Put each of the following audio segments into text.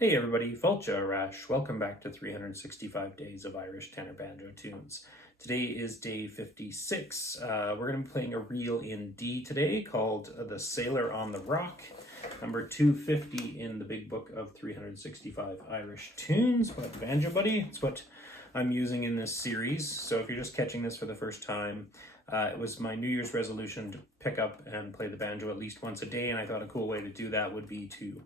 Hey everybody, Fulcha Rash. Welcome back to 365 Days of Irish Tenor Banjo Tunes. Today is day 56. We're going to be playing a reel in D today called The Sailor on the Rock, number 250 in the big book of 365 Irish Tunes. What Banjo Buddy? It's what I'm using in this series. So if you're just catching this for the first time, it was my New Year's resolution to pick up and play the banjo at least once a day, and I thought a cool way to do that would be to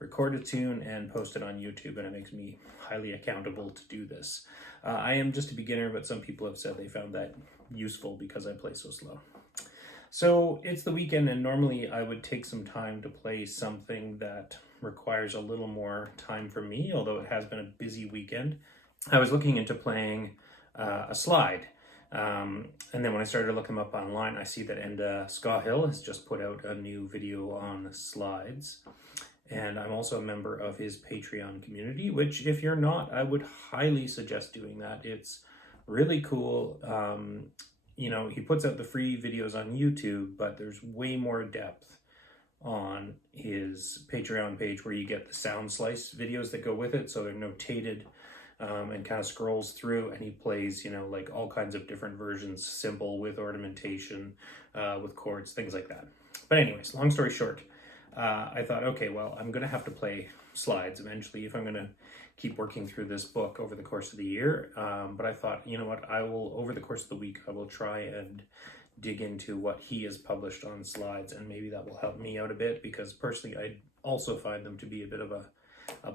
record a tune and post it on YouTube, and it makes me highly accountable to do this. I am just a beginner, but some people have said they found that useful because I play so slow. So it's the weekend, and normally I would take some time to play something that requires a little more time for me, although it has been a busy weekend. I was looking into playing a slide. And then when I started to look them up online, I see that Enda Scahill has just put out a new video on slides. And I'm also a member of his Patreon community, which if you're not, I would highly suggest doing that. It's really cool. He puts out the free videos on YouTube, but there's way more depth on his Patreon page where you get the sound slice videos that go with it. So they're notated and kind of scrolls through, and he plays, like all kinds of different versions, simple with ornamentation, with chords, things like that. But anyways, long story short, I thought, okay, well, I'm going to have to play slides eventually if I'm going to keep working through this book over the course of the year. But I thought, you know what, over the course of the week, I will try and dig into what he has published on slides, and maybe that will help me out a bit, because personally, I also find them to be a bit of a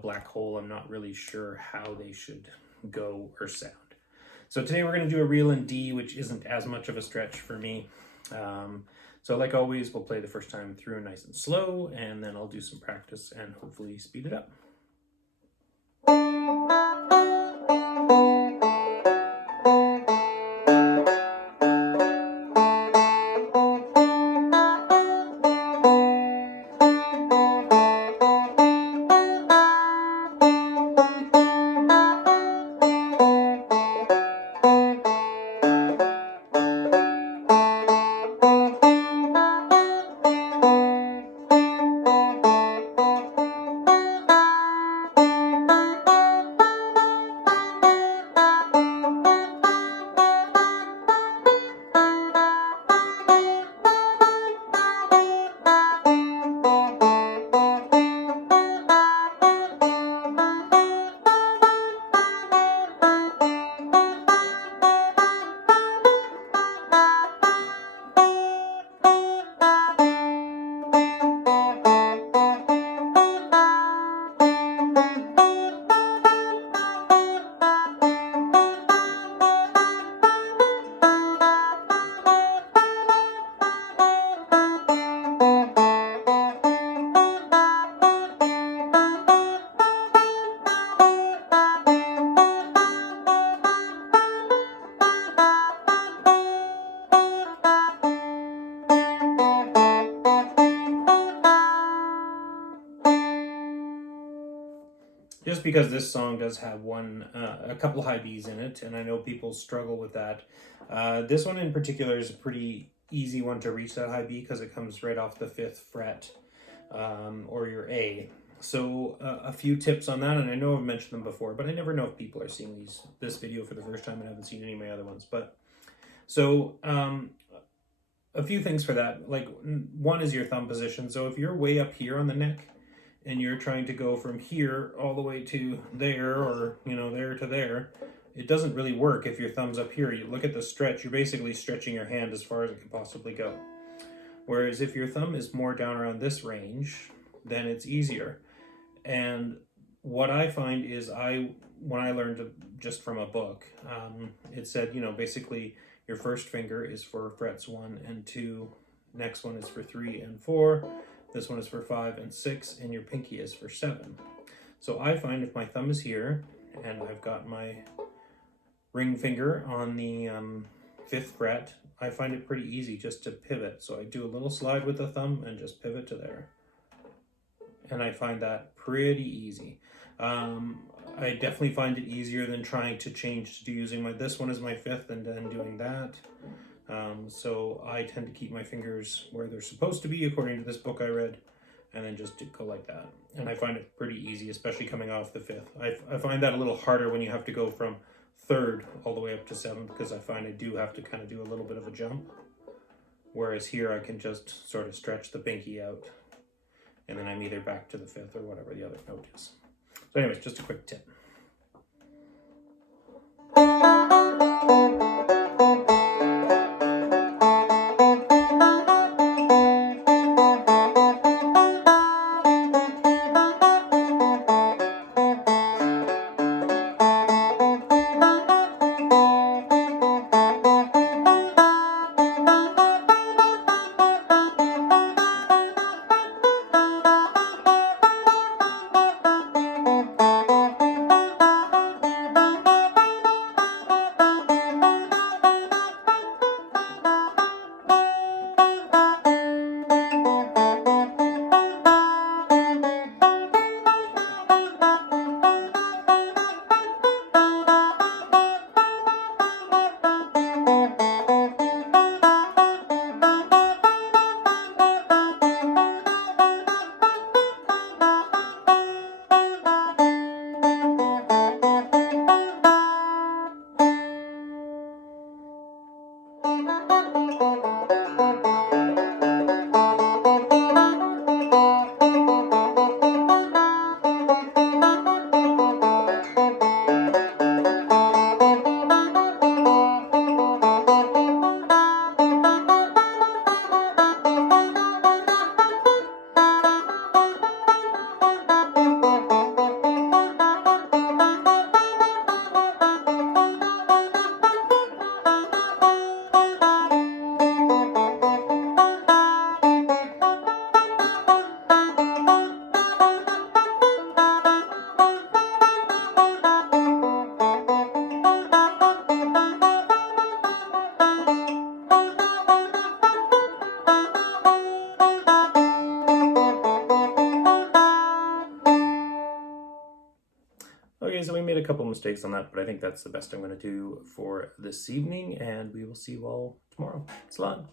black hole. I'm not really sure how they should go or sound. So today we're going to do a reel in D, which isn't as much of a stretch for me. So like always, we'll play the first time through nice and slow, and then I'll do some practice and hopefully speed it up. Just because this song does have a couple high Bs in it, and I know people struggle with that. This one in particular is a pretty easy one to reach that high B because it comes right off the 5th fret, or your A. So a few tips on that, and I know I've mentioned them before, but I never know if people are seeing this video for the first time and haven't seen any of my other ones. But so a few things for that. Like, one is your thumb position. So if you're way up here on the neck, and you're trying to go from here all the way to there, or there to there, it doesn't really work if your thumb's up here. You look at the stretch, you're basically stretching your hand as far as it can possibly go. Whereas if your thumb is more down around this range, then it's easier. And what I find is, when I learned just from a book, it said, basically your first finger is for frets 1 and 2, next one is for 3 and 4, this one is for 5 and 6, and your pinky is for 7. So I find if my thumb is here, and I've got my ring finger on the 5th fret, I find it pretty easy just to pivot. So I do a little slide with the thumb and just pivot to there. And I find that pretty easy. I definitely find it easier than trying to change to using this one as my 5th and then doing that. So I tend to keep my fingers where they're supposed to be, according to this book I read. and then just go like that. And I find it pretty easy, especially coming off the 5th. I find that a little harder when you have to go from 3rd all the way up to 7th, because I find I do have to kind of do a little bit of a jump. Whereas here I can just sort of stretch the pinky out, and then I'm either back to the 5th or whatever the other note is. So anyways, just a quick tip. Okay, so we made a couple mistakes on that, but I think that's the best I'm going to do for this evening, and we will see you all tomorrow. Slán!